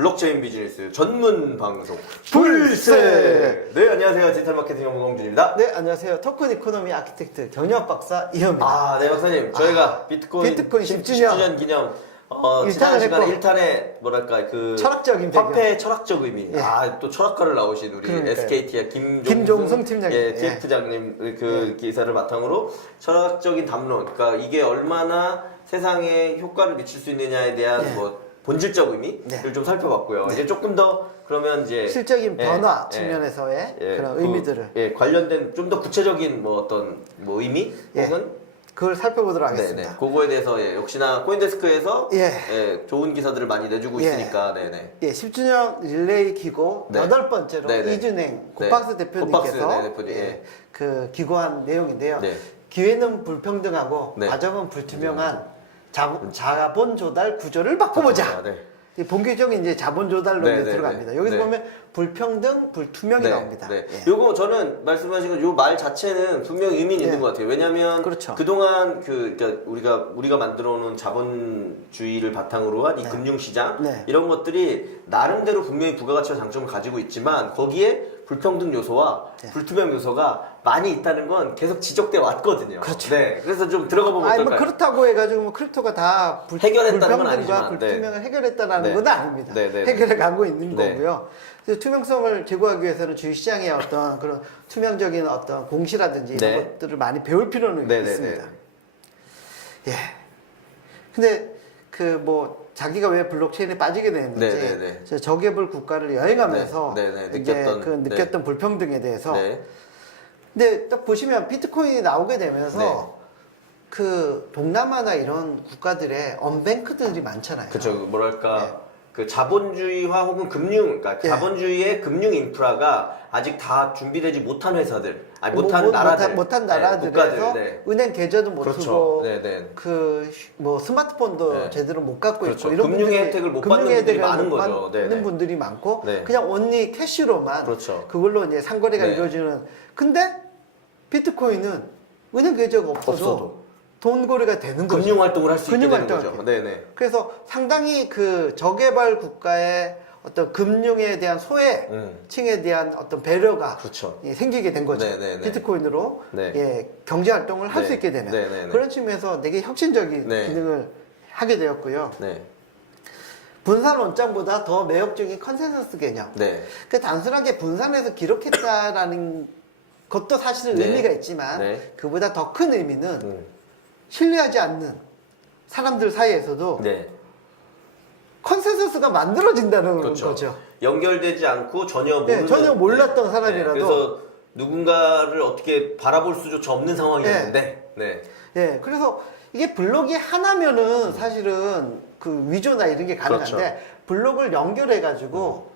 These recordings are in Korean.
블록체인 비즈니스 전문 방송 불세. 네, 안녕하세요. 디지털 마케팅 연구원 홍준입니다. 네, 안녕하세요. 토큰 이코노미 아키텍트 경영 박사 이현입니다. 아, 네, 박사님. 저희가 비트코인 10주년 기념 일탄을 지난 시간에 했고. 1탄의 뭐랄까 그 철학적인 배경. 화폐의 철학적 의미. 예. 아, 또 철학가를 나오신 우리 그러니까요. SKT의 김종성 팀장님. 예, TF장님 그 기사를 바탕으로 철학적인 담론. 그러니까 이게 얼마나 세상에 효과를 미칠 수 있느냐에 대한 예. 뭐 본질적 의미를 네. 좀 살펴봤고요. 이제 조금 더 그러면 이제 실적인 예, 변화 예, 측면에서의 예, 그런 그, 의미들을 예, 관련된 좀 더 구체적인 뭐 어떤 뭐 의미 예. 혹은 그걸 살펴보도록 네네 하겠습니다. 그거에 대해서 예, 역시나 코인데스크에서 예. 예, 좋은 기사들을 많이 내주고 예. 있으니까 네네. 예, 10주년 릴레이 기고 네. 8번째로 네네. 이준행 네. 고박스 대표님께서 고박스, 네, 대표님, 예, 예. 그 기고한 내용인데요. 네. 기회는 불평등하고 네. 과정은 불투명한 자본 조달 구조를 바꿔보자. 아, 네. 이 본격적인 이제 자본 조달로 네, 이제 네, 들어갑니다. 네. 여기서 네. 보면 불평등, 불투명이 네, 나옵니다. 네. 예. 요거 저는 말씀하신 요 말 자체는 분명히 의미는 예. 있는 것 같아요. 왜냐하면 그렇죠. 그동안 그러니까 우리가 만들어 놓은 자본주의를 바탕으로 한 이 네. 금융시장 네. 이런 것들이 나름대로 분명히 부가가치와 장점을 가지고 있지만 거기에 불평등 요소와 네. 불투명 요소가 많이 있다는 건 계속 지적돼 왔거든요. 그렇죠. 네. 그래서 좀 들어가 보면 아니 어떨까요? 뭐 그렇다고 해가지고 뭐 크립토가 다 해결했다는 건 불평등과 아니지만, 불투명을 해결했다는 네. 건 아닙니다. 네, 네, 네. 해결해 가고 있는 네. 거고요. 그래서 투명성을 제고하기 위해서는 주식시장의 어떤 그런 투명적인 어떤 공시라든지 이런 네. 것들을 많이 배울 필요는 네, 네, 있습니다. 네. 예. 근데 그 뭐 자기가 왜 블록체인에 빠지게 됐는지 네, 네, 네. 저 저개발 국가를 여행하면서 네, 네, 네. 이제 느꼈던, 그 느꼈던 불평등에 대해서 네. 근데 딱 보시면 비트코인이 나오게 되면서 네. 그 동남아나 이런 국가들의 언뱅크들이 많잖아요. 그쵸 뭐랄까 네. 그 자본주의화 혹은 금융 그러니까 예. 자본주의의 금융 인프라가 아직 다 준비되지 못한 회사들 아니 못한 나라들 못한 네, 나라들에서 국가들, 네. 은행 계좌도 못 그렇죠. 쓰고 네, 네. 그 뭐 스마트폰도 네. 제대로 못 갖고 그렇죠. 있고 이런 금융의 분들이- 혜택을 못 금융의 받는 분들이 혜택을 많은 못 거죠. 네, 받는 네. 분들이 많고 네. 그냥 온리 캐시로만 그렇죠. 그걸로 이제 상거래가 네. 이루어지는 근데 비트코인은 은행 계좌가 없어도 돈 거래가 되는 거죠. 금융 활동을 할 수 있게 금융 되는 활동을 거죠. 할게요. 네네. 그래서 상당히 그 저개발 국가의 어떤 금융에 대한 소외층에 대한 어떤 배려가 그렇죠. 예, 생기게 된 거죠. 네네네. 비트코인으로 네. 예, 경제 활동을 할 수 네. 있게 되는 네네네. 그런 측면에서 되게 혁신적인 네. 기능을 하게 되었고요. 네. 분산 원장보다 더 매혹적인 컨센서스 개념. 네. 그 단순하게 분산해서 기록했다라는 것도 사실은 네. 의미가 있지만 네. 그보다 더 큰 의미는 음. 신뢰하지 않는 사람들 사이에서도 네. 컨센서스가 만들어진다는 그렇죠. 거죠. 연결되지 않고 전혀 네, 모르는 전혀 몰랐던 네. 사람이라도 네. 그래서 누군가를 어떻게 바라볼 수조차 없는 상황이었는데 네. 예, 그래서 이게 블록이 하나면은 사실은 그 위조나 이런 게 가능한데 그렇죠. 블록을 연결해가지고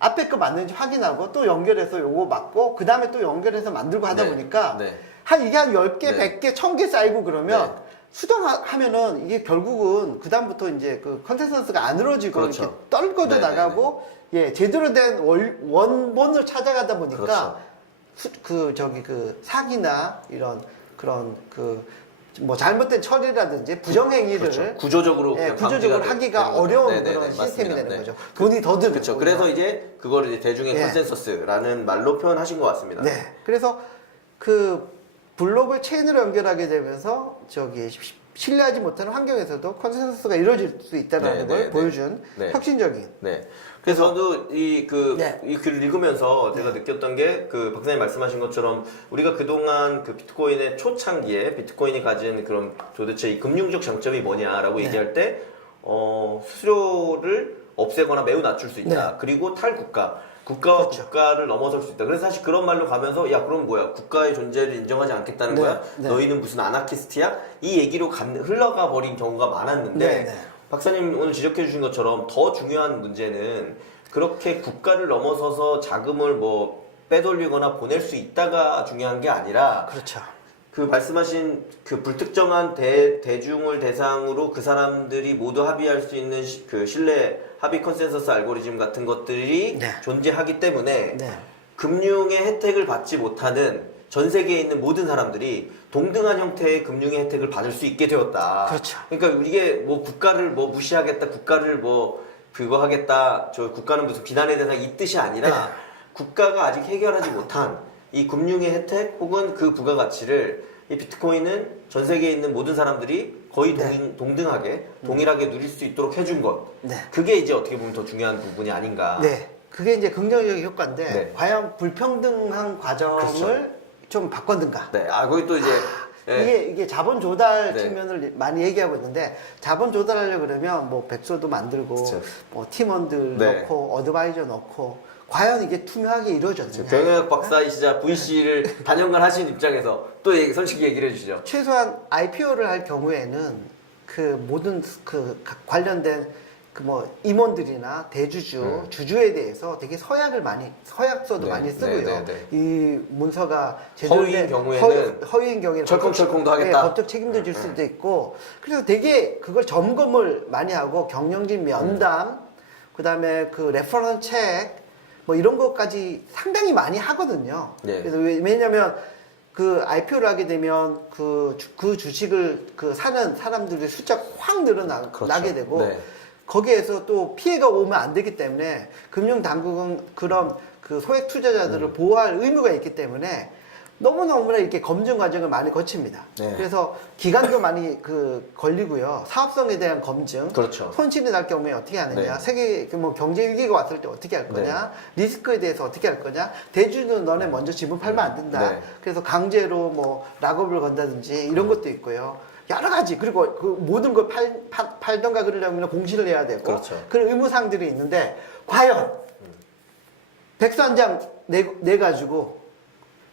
앞에 거 맞는지 확인하고 또 연결해서 요거 맞고 그 다음에 또 연결해서 만들고 하다 네. 보니까 네. 한 이게 한 10개, 네. 100개, 1000개 쌓이고 그러면 네. 수정하면은 이게 결국은 그다음부터 이제 그 컨센서스가 안 이루어지고 그렇죠. 이렇게 떨궈져 네, 나가고 예, 제대로 된 원본을 찾아가다 보니까 그렇죠. 그 사기나 이런 그런 그 뭐 잘못된 처리라든지 부정행위를 그렇죠. 구조적으로 예, 그냥 구조적으로 방지가 하기가 되는 거죠. 어려운 네네네, 그런 맞습니다. 시스템이 되는 네. 거죠. 돈이 더 드는 그렇죠. 거고요. 그래서 이제 그거를 이제 대중의 예. 컨센서스라는 말로 표현하신 것 같습니다. 네. 그래서 그 블록을 체인으로 연결하게 되면서 저기 신뢰하지 못하는 환경에서도 컨센서스가 이루어질 수 있다는 네, 걸 네, 보여준 네. 혁신적인. 네. 그래서 저도 이 네. 글을 읽으면서 제가 느꼈던 게 그 박사님 말씀하신 것처럼 우리가 그동안 그 비트코인의 초창기에 비트코인이 가진 그런 도대체 이 금융적 장점이 뭐냐라고 네. 얘기할 때 수수료를 없애거나 매우 낮출 수 있다. 네. 그리고 탈국가. 국가와 그렇죠. 국가를 넘어설 수 있다. 그래서 사실 그런 말로 가면서 야 그럼 뭐야 국가의 존재를 인정하지 않겠다는 네. 거야? 네. 너희는 무슨 아나키스트야? 이 얘기로 흘러가 버린 경우가 많았는데 네, 네. 박사님 오늘 지적해 주신 것처럼 더 중요한 문제는 그렇게 국가를 넘어서서 자금을 뭐 빼돌리거나 보낼 수 있다가 중요한 게 아니라 그렇죠. 그 말씀하신 그 불특정한 대중을 대상으로 그 사람들이 모두 합의할 수 있는 그 신뢰 합의 컨센서스 알고리즘 같은 것들이 네. 존재하기 때문에 네. 금융의 혜택을 받지 못하는 전 세계에 있는 모든 사람들이 동등한 형태의 금융의 혜택을 받을 수 있게 되었다. 그렇죠. 그러니까 이게 뭐 국가를 뭐 무시하겠다, 국가를 뭐 그거 하겠다, 저 국가는 무슨 비난의 대상 이 뜻이 아니라 네. 국가가 아직 해결하지 못한 이 금융의 혜택 혹은 그 부가가치를 이 비트코인은 전 세계에 있는 모든 사람들이 거의 동등하게 동일하게 누릴 수 있도록 해준 것. 네. 그게 이제 어떻게 보면 더 중요한 부분이 아닌가. 네. 그게 이제 긍정적인 효과인데 네. 과연 불평등한 과정을 그렇죠. 좀 바꿨는가? 네, 거기 또 이제 이게 자본 조달 네. 측면을 많이 얘기하고 있는데 자본 조달하려고 그러면 뭐 백서도 만들고 그쵸. 뭐 팀원들 네. 넣고 어드바이저 넣고 과연 이게 투명하게 이루어졌느냐? 경영학 박사이시자 VC를 단연간 하신 입장에서 또 솔직히 얘기를 해주시죠. 최소한 IPO를 할 경우에는 그 모든 그 관련된 그 뭐 임원들이나 대주주, 주주에 대해서 되게 서약서도 네, 많이 쓰고요. 네, 네, 네. 이 문서가 제대로 허위인 된 경우에는 허위인 경우에는 철컹철컹도 하겠다. 법적 책임도 질 수도 있고 그래서 되게 그걸 점검을 많이 하고 경영진 면담, 그다음에 그 레퍼런스 책 뭐 이런 것까지 상당히 많이 하거든요. 네. 그래서 왜냐면 그 IPO를 하게 되면 그 주식을 그 사는 사람들의 숫자가 확 늘어나게 그렇죠. 되고 네. 거기에서 또 피해가 오면 안 되기 때문에 금융당국은 그런 그 소액 투자자들을 보호할 의무가 있기 때문에 너무너무나 이렇게 검증 과정을 많이 거칩니다. 네. 그래서 기간도 많이 그 걸리고요. 사업성에 대한 검증, 그렇죠. 손실이 날 경우에 어떻게 하느냐, 네. 세계 뭐 경제 위기가 왔을 때 어떻게 할 거냐, 리스크에 대해서 어떻게 할 거냐, 대주주는 너네 먼저 지분 팔면 안 된다. 네. 그래서 강제로 뭐 락업을 건다든지 이런 것도 있고요. 여러 가지 그리고 그 모든 걸 팔던가 그러려면 공시를 해야 되고 그렇죠. 그런 의무사항들이 있는데 과연 백수 한 장 내 가지고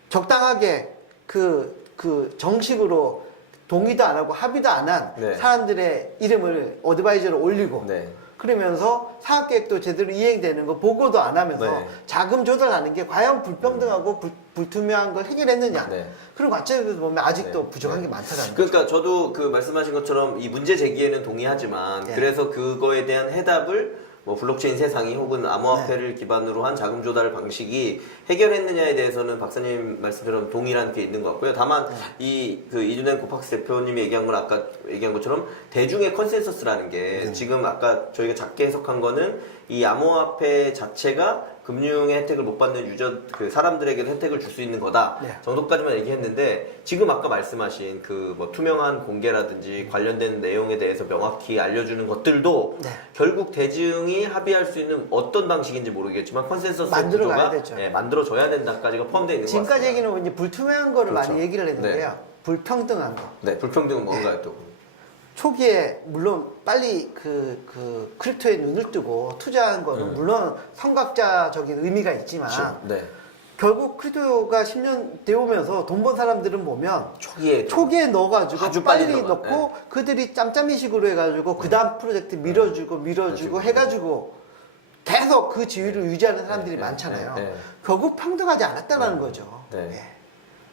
적당하게 그 정식으로 동의도 안 하고 합의도 안 한 네. 사람들의 이름을 어드바이저로 올리고 네. 그러면서 사업계획도 제대로 이행되는 거 보고도 안 하면서 네. 자금 조달하는 게 과연 불평등하고 불투명한 걸 해결했느냐. 네. 그런 관점에서 보면 아직도 네. 부족한 게 많다는 거죠. 그러니까 저도 그 말씀하신 것처럼 이 문제 제기에는 동의하지만 네. 그래서 그거에 대한 해답을 뭐 블록체인 세상이 혹은 암호화폐를 기반으로 한 자금 조달 방식이 해결했느냐에 대해서는 박사님 말씀처럼 동일한 게 있는 것 같고요. 다만 이 그 이준행 코팍스 대표님이 얘기한 건 아까 얘기한 것처럼 대중의 컨센서스라는 게 지금 아까 저희가 작게 해석한 거는 이 암호화폐 자체가 금융의 혜택을 못 받는 그 사람들에게도 혜택을 줄 수 있는 거다 네. 정도까지만 얘기했는데 지금 아까 말씀하신 그 뭐 투명한 공개라든지 관련된 내용에 대해서 명확히 알려주는 것들도 네. 결국 대중이 합의할 수 있는 어떤 방식인지 모르겠지만 컨센서스 만들어 가야 구조가 되죠. 예, 만들어져야 된다까지가 포함되어 있는 것 지금까지 같습니다. 얘기는 이제 불투명한 거를 그렇죠. 많이 얘기를 했는데요. 불평등한 거. 네, 불평등은 뭔가요 또? 초기에 물론 빨리 그 크립토에 눈을 뜨고 투자한 거는 물론 성각자적인 의미가 있지만 네. 결국 크립토가 10년 되오면서 돈 번 사람들은 보면 초기에 넣어가지고 아주 빨리 빨리 들어가. 넣고 그들이 짬짬이식으로 해가지고 그 다음 프로젝트 밀어주고 해가지고 계속 그 지위를 유지하는 사람들이 많잖아요. 네. 결국 평등하지 않았다라는 거죠. 네. 예.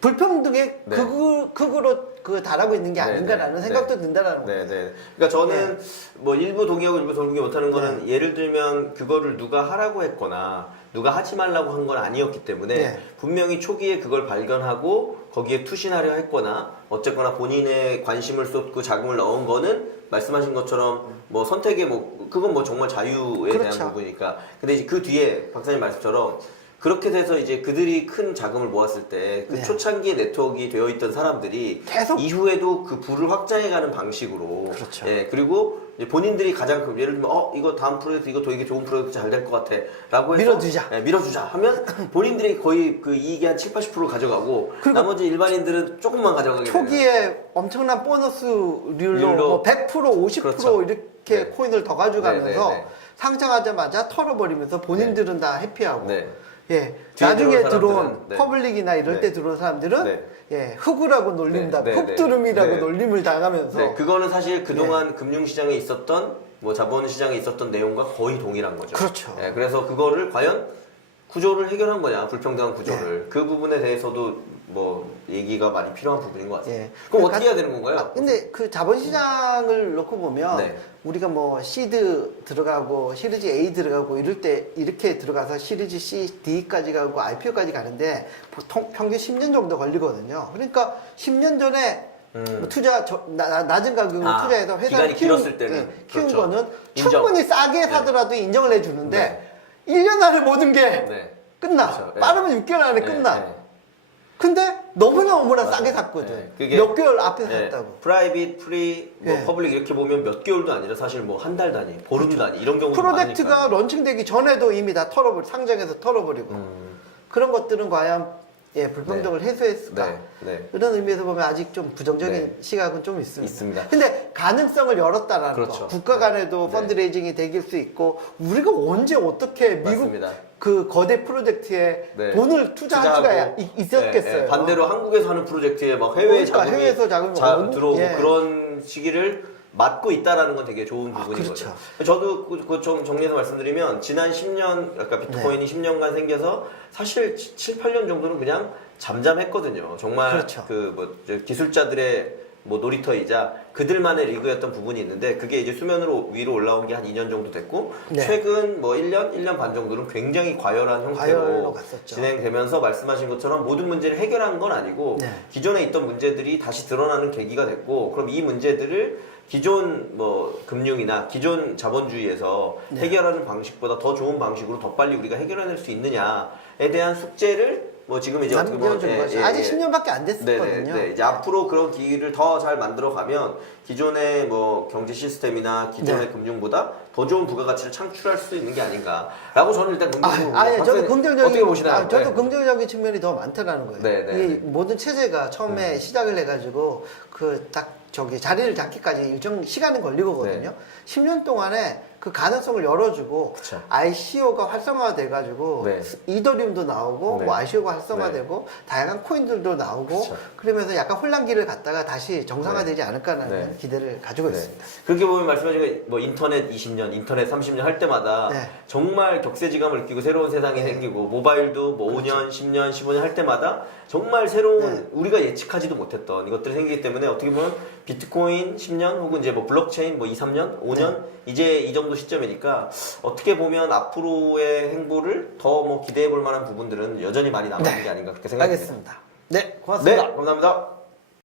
불평등의 네. 극으로 달하고 있는 게 네, 아닌가라는 네, 생각도 네. 든다라는 네, 거예요. 네. 그러니까 저는 뭐 일부 동의하고 일부 동의 못하는 거는 예를 들면 그거를 누가 하라고 했거나 누가 하지 말라고 한 건 아니었기 때문에 네. 분명히 초기에 그걸 발견하고 거기에 투신하려 했거나 어쨌거나 본인의 관심을 쏟고 자금을 넣은 거는 말씀하신 것처럼 뭐 선택의 뭐 그건 뭐 정말 자유에 그렇죠. 대한 부분이니까 근데 이제 그 뒤에 박사님 말씀처럼 그렇게 돼서 이제 그들이 큰 자금을 모았을 때 그 네. 초창기 네트워크가 되어 있던 사람들이 계속 이후에도 그 부를 확장해가는 방식으로 그렇죠. 예 그리고 이제 본인들이 가장 예를 들면 이거 다음 프로젝트 이거 되게 좋은 프로젝트 잘 될 것 같아라고 해서 밀어주자. 예, 밀어주자 하면 본인들이 거의 그 이익의 한 7-80% 가져가고 그리고 나머지 일반인들은 조금만 가져가게 되는 초기에 엄청난 보너스율로 율로 뭐 100%, 50% 그렇죠. 이렇게 네. 코인을 더 가져가면서 네, 네, 네. 상장하자마자 털어버리면서 본인들은 다 해피하고 네. 예 뒤에 나중에 들어온 들어온 사람들은, 네. 퍼블릭이나 이럴 네. 때 들어온 사람들은 네. 예 흑우라고 놀린다, 네, 네, 흑두름이라고 네. 놀림을 당하면서 네, 그거는 사실 그동안 금융시장에 있었던 뭐 자본시장에 있었던 내용과 거의 동일한 거죠. 그렇죠. 예, 그래서 그거를 과연 구조를 해결한 거냐, 불평등한 구조를. 그 부분에 대해서도 뭐 얘기가 많이 필요한 부분인 것 같습니다. 예. 그럼 그러니까 어떻게 해야 되는 건가요? 근데 그 자본시장을 놓고 보면 네. 우리가 뭐 시드 들어가고 시리즈 A 들어가고 이럴 때 이렇게 들어가서 시리즈 C, D까지 가고 IPO까지 가는데 보통 평균 10년 정도 걸리거든요. 그러니까 10년 전에 뭐 투자 낮은 가격으로 투자해서 회사를 기간이 길었을 때는 키운 그렇죠. 거는 인정. 충분히 싸게 사더라도 인정을 해주는데 1년 안에 모든 게 네. 끝나. 그렇죠. 네. 빠르면 6개월 안에 네, 끝나. 네. 근데 너무나 싸게 샀거든. 네. 그게 몇 개월 앞에 네. 샀다고. 프라이빗, 프리, 뭐 네. 퍼블릭 이렇게 보면 몇 개월도 아니라 사실 뭐 한 달 단위, 보름 단위 이런 경우도 프로젝트가 많으니까. 런칭되기 전에도 이미 다 상장해서 털어버리고 그런 것들은 과연 불평등을 해소했을까? 네. 네. 이런 의미에서 보면 아직 좀 부정적인 네. 시각은 좀 있습니다. 있습니다. 근데 가능성을 열었다라는 그렇죠. 거. 국가 간에도 네. 펀드레이징이 되길 수 있고 우리가 언제 어떻게 미국 맞습니다. 그 거대 프로젝트에 네. 돈을 투자할 수가 있었겠어요. 네, 네. 반대로 한국에서 하는 프로젝트에 막 해외 그러니까 자금이 해외에서 자금이 들어오고 예. 그런 시기를 맞고 있다라는 건 되게 좋은 부분이거든요. 그렇죠. 저도 좀 정리해서 말씀드리면 지난 10년, 아까 비트코인이 10년간 생겨서 사실 7, 8년 정도는 그냥 잠잠했거든요. 정말 그렇죠. 기술자들의 뭐 놀이터이자 그들만의 리그였던 부분이 있는데 그게 이제 수면으로 위로 올라온 게 한 2년 정도 됐고 네. 최근 뭐 1년 반 정도는 굉장히 과열한 과열로 형태로 갔었죠. 진행되면서 말씀하신 것처럼 모든 문제를 해결한 건 아니고 네. 기존에 있던 문제들이 다시 드러나는 계기가 됐고 그럼 이 문제들을 기존 뭐 금융이나 기존 자본주의에서 네. 해결하는 방식보다 더 좋은 방식으로 더 빨리 우리가 해결해낼 수 있느냐에 대한 숙제를 뭐 지금 이제 어떻게 보면 남겨준 거죠. 아직 10년밖에 안 됐었거든요. 네. 이제 앞으로 그런 기기를 더 잘 만들어 가면 기존의 뭐 경제 시스템이나 기존의 네. 금융보다 더 좋은 부가가치를 창출할 수 있는 게 아닌가라고 저는 일단 저도 긍정적인 어떻게 보시나요? 저도 네. 긍정적인 측면이 더 많다라는 거예요. 네, 네, 이 네. 모든 체제가 처음에 시작을 해가지고 그 딱 자리를 잡기까지 일정 시간이 걸리거든요. 네. 10년 동안에 그 가능성을 열어주고 그쵸. ICO가 활성화돼가지고 네. 이더리움도 나오고 네. 뭐 ICO가 활성화되고 다양한 코인들도 나오고 그쵸. 그러면서 약간 혼란기를 갔다가 다시 정상화되지 않을까라는 네. 기대를 가지고 네. 있습니다. 그렇게 보면 말씀하신 뭐 인터넷 20년, 인터넷 30년 할 때마다 네. 정말 격세지감을 느끼고 새로운 세상이 네. 생기고 모바일도 뭐 5년, 10년, 15년 할 때마다 정말 새로운 네. 우리가 예측하지도 못했던 이것들이 생기기 때문에 어떻게 보면 비트코인 10년 혹은 이제 뭐 블록체인 뭐 2, 3년, 5년 이제 이 정도 시점이니까 어떻게 보면 앞으로의 행보를 더 뭐 기대해 볼 만한 부분들은 여전히 많이 남은 게 아닌가 그렇게 생각합니다. 알겠습니다. 네, 고맙습니다. 네, 감사합니다.